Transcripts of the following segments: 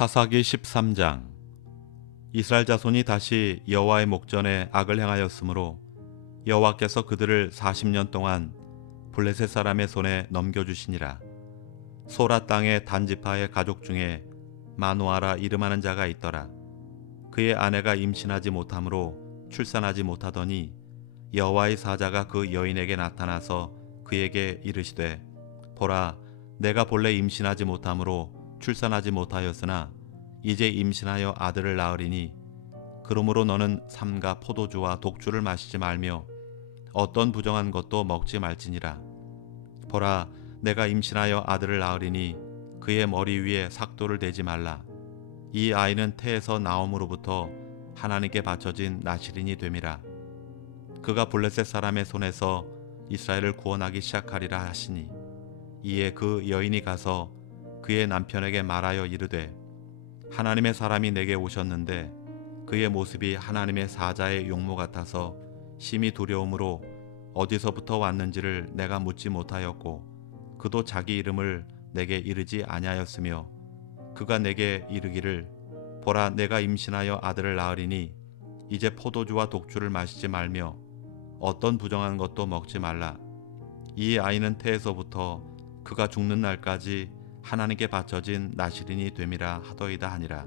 사사기 13장. 이스라엘 자손이 다시 여호와의 목전에 악을 행하였으므로 여호와께서 그들을 40년 동안 블레셋 사람의 손에 넘겨주시니라. 소라 땅의 단지파의 가족 중에 마노아라 이름하는 자가 있더라. 그의 아내가 임신하지 못하므로 출산하지 못하더니 여호와의 사자가 그 여인에게 나타나서 그에게 이르시되, 보라, 내가 본래 임신하지 못하므로 출산하지 못하였으나 이제 임신하여 아들을 낳으리니 그러므로 너는 삼가 포도주와 독주를 마시지 말며 어떤 부정한 것도 먹지 말지니라. 보라, 내가 임신하여 아들을 낳으리니 그의 머리 위에 삭도를 대지 말라. 이 아이는 태에서 나옴으로부터 하나님께 바쳐진 나실인이 됨이라. 그가 블레셋 사람의 손에서 이스라엘을 구원하기 시작하리라 하시니, 이에 그 여인이 가서 그의 남편에게 말하여 이르되, 하나님의 사람이 내게 오셨는데 그의 모습이 하나님의 사자의 용모 같아서 심히 두려움으로 어디서부터 왔는지를 내가 묻지 못하였고 그도 자기 이름을 내게 이르지 아니하였으며, 그가 내게 이르기를, 보라, 내가 임신하여 아들을 낳으리니 이제 포도주와 독주를 마시지 말며 어떤 부정한 것도 먹지 말라. 이 아이는 태에서부터 그가 죽는 날까지 하나님께 바쳐진 나실인이 됨이라 하더이다 하니라.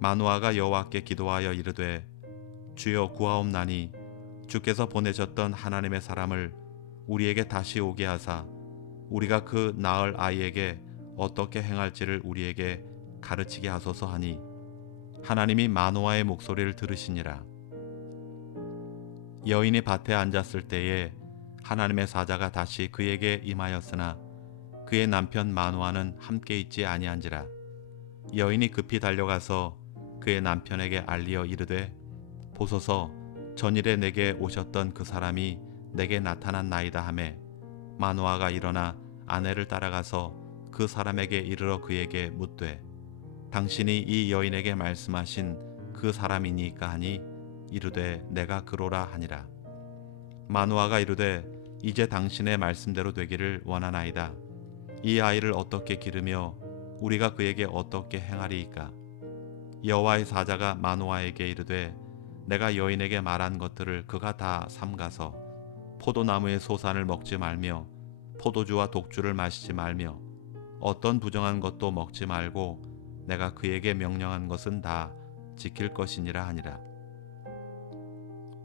마노아가 여호와께 기도하여 이르되, 주여 구하옵나니 주께서 보내셨던 하나님의 사람을 우리에게 다시 오게 하사 우리가 그 낳을 아이에게 어떻게 행할지를 우리에게 가르치게 하소서 하니, 하나님이 마노아의 목소리를 들으시니라. 여인이 밭에 앉았을 때에 하나님의 사자가 다시 그에게 임하였으나 그의 남편 마노아는 함께 있지 아니한지라. 여인이 급히 달려가서 그의 남편에게 알리어 이르되, 보소서, 전일에 내게 오셨던 그 사람이 내게 나타난 나이다 하매, 마노아가 일어나 아내를 따라가서 그 사람에게 이르러 그에게 묻되, 당신이 이 여인에게 말씀하신 그 사람이니까 하니, 이르되 내가 그로라 하니라. 마노아가 이르되, 이제 당신의 말씀대로 되기를 원하나이다. 이 아이를 어떻게 기르며 우리가 그에게 어떻게 행하리이까? 여호와의 사자가 마노아에게 이르되, 내가 여인에게 말한 것들을 그가 다 삼가서 포도나무의 소산을 먹지 말며 포도주와 독주를 마시지 말며 어떤 부정한 것도 먹지 말고 내가 그에게 명령한 것은 다 지킬 것이니라 하니라.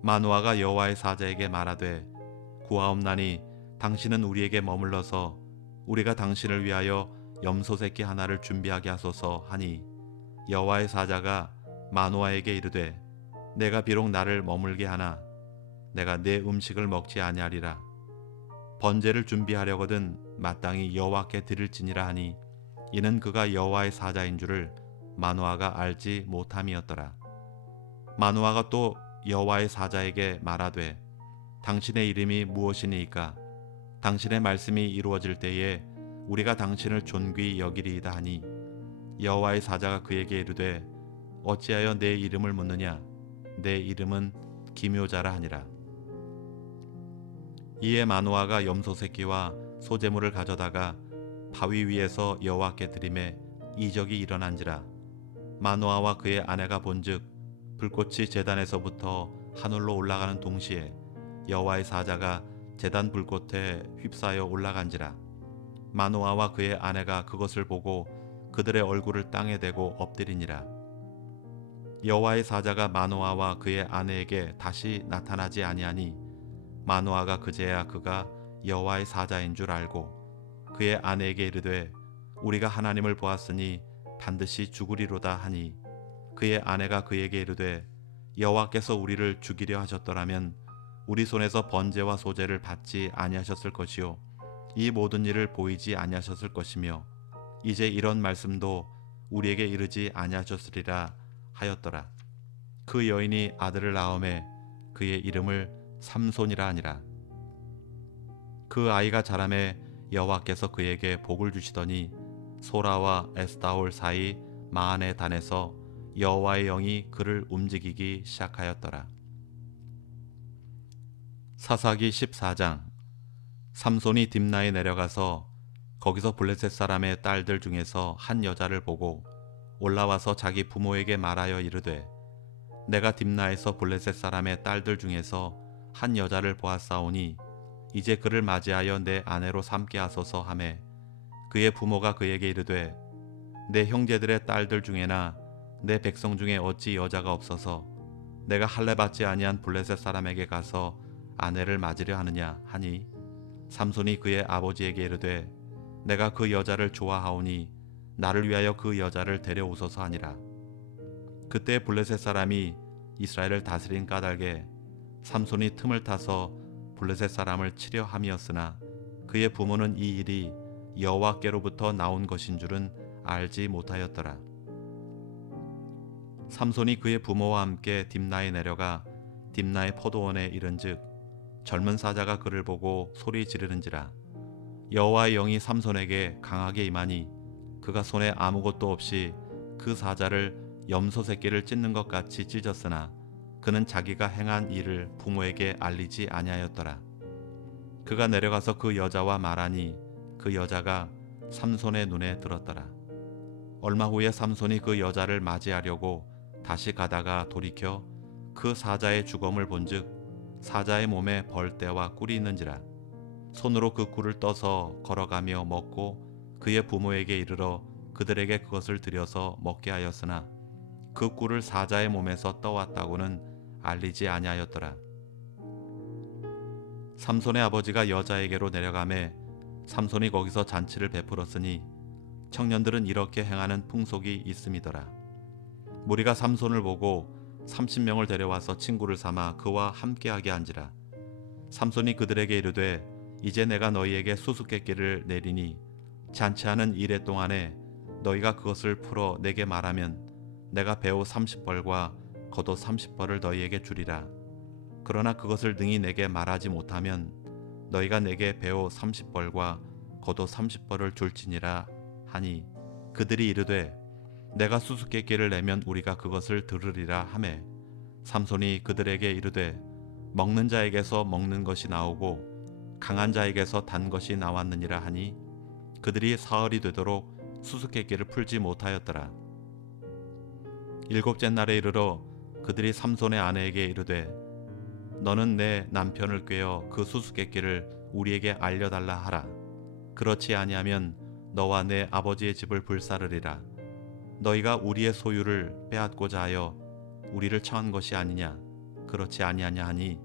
마노아가 여호와의 사자에게 말하되, 구하옵나니 당신은 우리에게 머물러서 우리가 당신을 위하여 염소 새끼 하나를 준비하게 하소서 하니, 여호와의 사자가 마노아에게 이르되, 내가 비록 나를 머물게 하나 내가 내 음식을 먹지 아니하리라. 번제를 준비하려거든 마땅히 여호와께 드릴지니라 하니, 이는 그가 여호와의 사자인 줄을 마노아가 알지 못함이었더라. 마노아가 또 여호와의 사자에게 말하되, 당신의 이름이 무엇이니이까? 당신의 말씀이 이루어질 때에 우리가 당신을 존귀히 여기리이다 하니, 여호와의 사자가 그에게 이르되, 어찌하여 내 이름을 묻느냐? 내 이름은 기묘자라 하니라. 이에 마노아가 염소 새끼와 소제물을 가져다가 바위 위에서 여호와께 드리매 이적이 일어난지라. 마노아와 그의 아내가 본즉 불꽃이 제단에서부터 하늘로 올라가는 동시에 여호와의 사자가 제단 불꽃에 휩싸여 올라간지라. 마노아와 그의 아내가 그것을 보고 그들의 얼굴을 땅에 대고 엎드리니라. 여호와의 사자가 마노아와 그의 아내에게 다시 나타나지 아니하니, 마노아가 그제야 그가 여호와의 사자인 줄 알고 그의 아내에게 이르되, 우리가 하나님을 보았으니 반드시 죽으리로다 하니, 그의 아내가 그에게 이르되, 여호와께서 우리를 죽이려 하셨더라면 우리 손에서 번제와 소제를 받지 아니하셨을 것이요 이 모든 일을 보이지 아니하셨을 것이며 이제 이런 말씀도 우리에게 이르지 아니하셨으리라 하였더라. 그 여인이 아들을 낳음에 그의 이름을 삼손이라 하니라. 그 아이가 자라매 여호와께서 그에게 복을 주시더니 소라와 에스다올 사이 마한의 단에서 여호와의 영이 그를 움직이기 시작하였더라. 사사기 14장. 삼손이 딥나에 내려가서 거기서 블레셋 사람의 딸들 중에서 한 여자를 보고 올라와서 자기 부모에게 말하여 이르되 내가 딥나에서 블레셋 사람의 딸들 중에서 한 여자를 보았사오니 이제 그를 맞이하여 내 아내로 삼게 하소서 하매 그의 부모가 그에게 이르되 내 형제들의 딸들 중에나 내 백성 중에 어찌 여자가 없어서 내가 할례 받지 아니한 블레셋 사람에게 가서 아내를 맞으려 하느냐 하니 삼손이 그의 아버지에게 이르되 내가 그 여자를 좋아하오니 나를 위하여 그 여자를 데려오소서 하니라. 그때 블레셋 사람이 이스라엘을 다스린 까닭에 삼손이 틈을 타서 블레셋 사람을 치려 함이었으나 그의 부모는 이 일이 여호와께로부터 나온 것인 줄은 알지 못하였더라. 삼손이 그의 부모와 함께 딥나에 내려가 딥나의 포도원에 이른즉 젊은 사자가 그를 보고 소리 지르는지라. 여호와의 영이 삼손에게 강하게 임하니 그가 손에 아무것도 없이 그 사자를 염소 새끼를 찢는 것 같이 찢었으나 그는 자기가 행한 일을 부모에게 알리지 아니하였더라. 그가 내려가서 그 여자와 말하니 그 여자가 삼손의 눈에 들었더라. 얼마 후에 삼손이 그 여자를 맞이하려고 다시 가다가 돌이켜 그 사자의 주검을 본즉 사자의 몸에 벌떼와 꿀이 있는지라. 손으로 그 꿀을 떠서 걸어가며 먹고 그의 부모에게 이르러 그들에게 그것을 들여서 먹게 하였으나 그 꿀을 사자의 몸에서 떠왔다고는 알리지 아니하였더라. 삼손의 아버지가 여자에게로 내려가매 삼손이 거기서 잔치를 베풀었으니 청년들은 이렇게 행하는 풍속이 있음이더라. 무리가 삼손을 보고 30명을 데려와서 친구를 삼아 그와 함께하게 한지라. 삼손이 그들에게 이르되 이제 내가 너희에게 수수께끼를 내리니 잔치하는 이래 동안에 너희가 그것을 풀어 내게 말하면 내가 배우 30벌과 겉옷 30벌을 너희에게 주리라. 그러나 그것을 능히 내게 말하지 못하면 너희가 내게 배우 30벌과 겉옷 30벌을 줄지니라 하니 그들이 이르되 내가 수수께끼를 내면 우리가 그것을 들으리라 하매 삼손이 그들에게 이르되 먹는 자에게서 먹는 것이 나오고 강한 자에게서 단 것이 나왔느니라 하니 그들이 사흘이 되도록 수수께끼를 풀지 못하였더라. 일곱째 날에 이르러 그들이 삼손의 아내에게 이르되 너는 내 남편을 꾀어 그 수수께끼를 우리에게 알려달라 하라. 그렇지 아니하면 너와 내 아버지의 집을 불사르리라. 너희가 우리의 소유를 빼앗고자 하여 우리를 청한 것이 아니냐. 그렇지 아니하냐 하니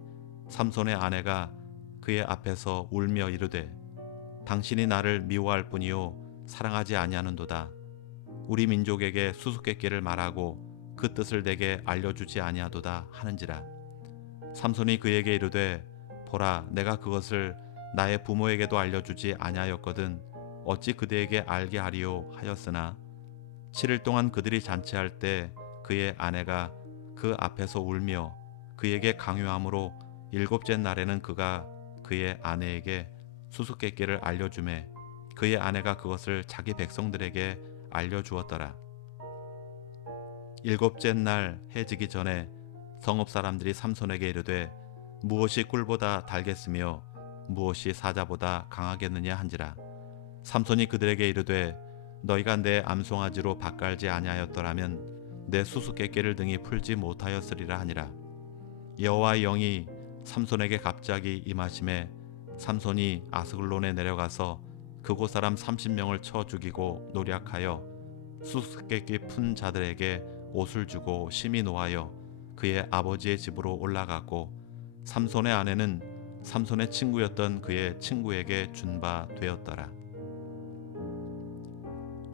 삼손의 아내가 그의 앞에서 울며 이르되 당신이 나를 미워할 뿐이요 사랑하지 아니하는도다. 우리 민족에게 수수께끼를 말하고 그 뜻을 내게 알려주지 아니하도다 하는지라. 삼손이 그에게 이르되 보라 내가 그것을 나의 부모에게도 알려주지 아니하였거든 어찌 그대에게 알게 하리요 하였으나 7일 동안 그들이 잔치할 때 그의 아내가 그 앞에서 울며 그에게 강요함으로 일곱째 날에는 그가 그의 아내에게 수수께끼를 알려주매 그의 아내가 그것을 자기 백성들에게 알려주었더라. 일곱째 날 해지기 전에 성읍 사람들이 삼손에게 이르되 무엇이 꿀보다 달겠으며 무엇이 사자보다 강하겠느냐 한지라. 삼손이 그들에게 이르되 너희가 내 암송아지로 밭갈지 아니하였더라면 내 수수께끼를 등이 풀지 못하였으리라 하니라. 여호와의 영이 삼손에게 갑자기 임하심에 삼손이 아스글론에 내려가서 그곳 사람 30명을 쳐 죽이고 노략하여 수수께끼 푼 자들에게 옷을 주고 심히 노하여 그의 아버지의 집으로 올라갔고 삼손의 아내는 삼손의 친구였던 그의 친구에게 준 바 되었더라.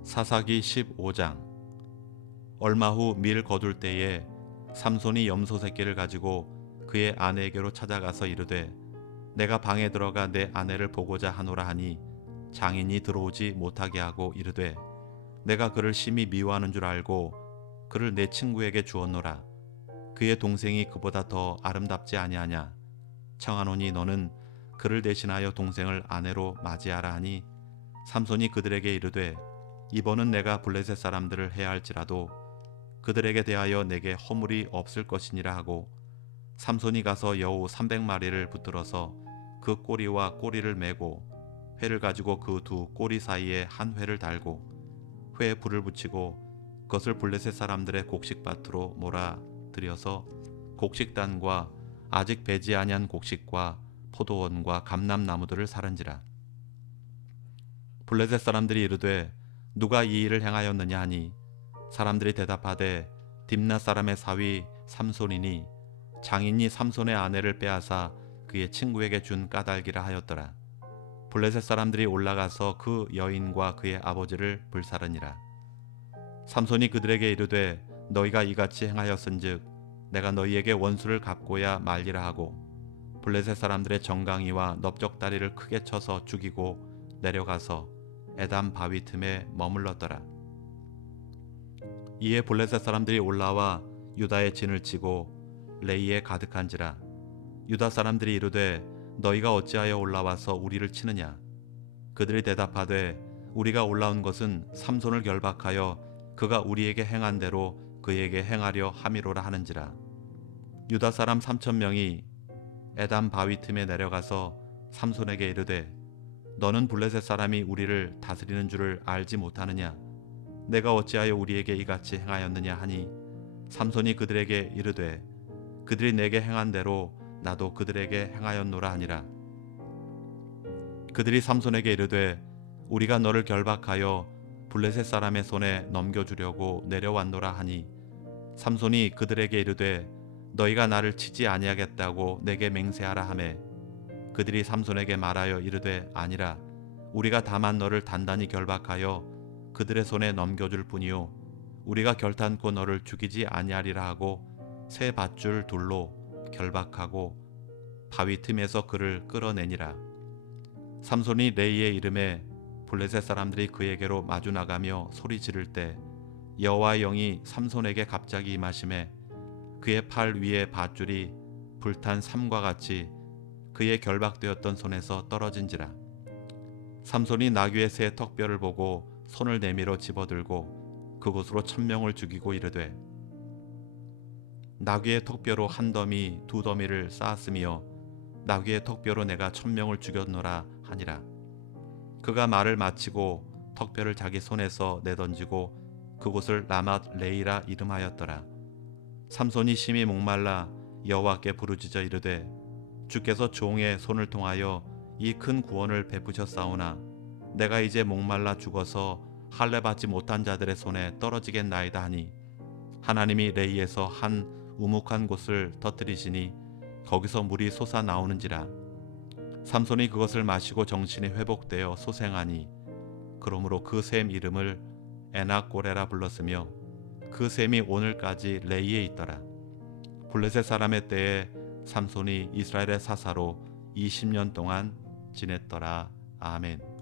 사사기 15장. 얼마 후 밀 거둘 때에 삼손이 염소 새끼를 가지고 그의 아내에게로 찾아가서 이르되 내가 방에 들어가 내 아내를 보고자 하노라 하니 장인이 들어오지 못하게 하고 이르되 내가 그를 심히 미워하는 줄 알고 그를 내 친구에게 주었노라. 그의 동생이 그보다 더 아름답지 아니하냐. 청하노니 너는 그를 대신하여 동생을 아내로 맞이하라 하니 삼손이 그들에게 이르되 이번은 내가 블레셋 사람들을 해야 할지라도 그들에게 대하여 내게 허물이 없을 것이니라 하고 삼손이 가서 여우 300마리를 붙들어서 그 꼬리와 꼬리를 메고 회를 가지고 그 두 꼬리 사이에 한 회를 달고 회에 불을 붙이고 그것을 블레셋 사람들의 곡식밭으로 몰아 들여서 곡식단과 아직 배지 아니한 곡식과 포도원과 감람나무들을 사른지라. 블레셋 사람들이 이르되 누가 이 일을 행하였느냐 하니 사람들이 대답하되 딥나 사람의 사위 삼손이니 장인이 삼손의 아내를 빼앗아 그의 친구에게 준 까닭이라 하였더라. 블레셋 사람들이 올라가서 그 여인과 그의 아버지를 불사르니라. 삼손이 그들에게 이르되 너희가 이같이 행하였은즉 내가 너희에게 원수를 갚고야 말리라 하고 블레셋 사람들의 정강이와 넓적다리를 크게 쳐서 죽이고 내려가서 에담 바위 틈에 머물렀더라. 이에 블레셋 사람들이 올라와 유다의 진을 치고 레이에 가득한지라. 유다 사람들이 이르되 너희가 어찌하여 올라와서 우리를 치느냐. 그들이 대답하되 우리가 올라온 것은 삼손을 결박하여 그가 우리에게 행한 대로 그에게 행하려 함이로라 하는지라. 유다 사람 3,000명이 에담 바위 틈에 내려가서 삼손에게 이르되 너는 블레셋 사람이 우리를 다스리는 줄을 알지 못하느냐. 내가 어찌하여 우리에게 이같이 행하였느냐 하니 삼손이 그들에게 이르되 그들이 내게 행한 대로 나도 그들에게 행하였노라 하니라. 그들이 삼손에게 이르되 우리가 너를 결박하여 블레셋 사람의 손에 넘겨주려고 내려왔노라 하니 삼손이 그들에게 이르되 너희가 나를 치지 아니하겠다고 내게 맹세하라 하매 그들이 삼손에게 말하여 이르되 아니라 우리가 다만 너를 단단히 결박하여 그들의 손에 넘겨줄 뿐이요 우리가 결탄코 너를 죽이지 아니하리라 하고 새 밧줄 둘로 결박하고 바위 틈에서 그를 끌어내니라. 삼손이 레이의 이름에 블레셋 사람들이 그에게로 마주 나가며 소리 지를 때 여호와의 영이 삼손에게 갑자기 임하심에 그의 팔 위에 밧줄이 불탄 삼과 같이 그의 결박되었던 손에서 떨어진지라. 삼손이 나귀의 새 턱뼈를 보고 손을 내밀어 집어들고 그곳으로 1,000명을 죽이고 이르되 나귀의 턱뼈로 한 더미 두 더미를 쌓았으며 나귀의 턱뼈로 내가 1,000명을 죽였노라 하니라. 그가 말을 마치고 턱뼈를 자기 손에서 내던지고 그곳을 라맛 레이라 이름하였더라. 삼손이 심히 목말라 여호와께 부르짖어 이르되 주께서 종의 손을 통하여 이 큰 구원을 베푸셨사오나 내가 이제 목말라 죽어서 할례 받지 못한 자들의 손에 떨어지겠나이다 하니 하나님이 레이에서 한 우묵한 곳을 터뜨리시니 거기서 물이 솟아 나오는지라. 삼손이 그것을 마시고 정신이 회복되어 소생하니 그러므로 그 샘 이름을 에낙고레라 불렀으며 그 샘이 오늘까지 레이에 있더라. 블레셋 사람의 때에 삼손이 이스라엘의 사사로 20년 동안 지냈더라. 아멘.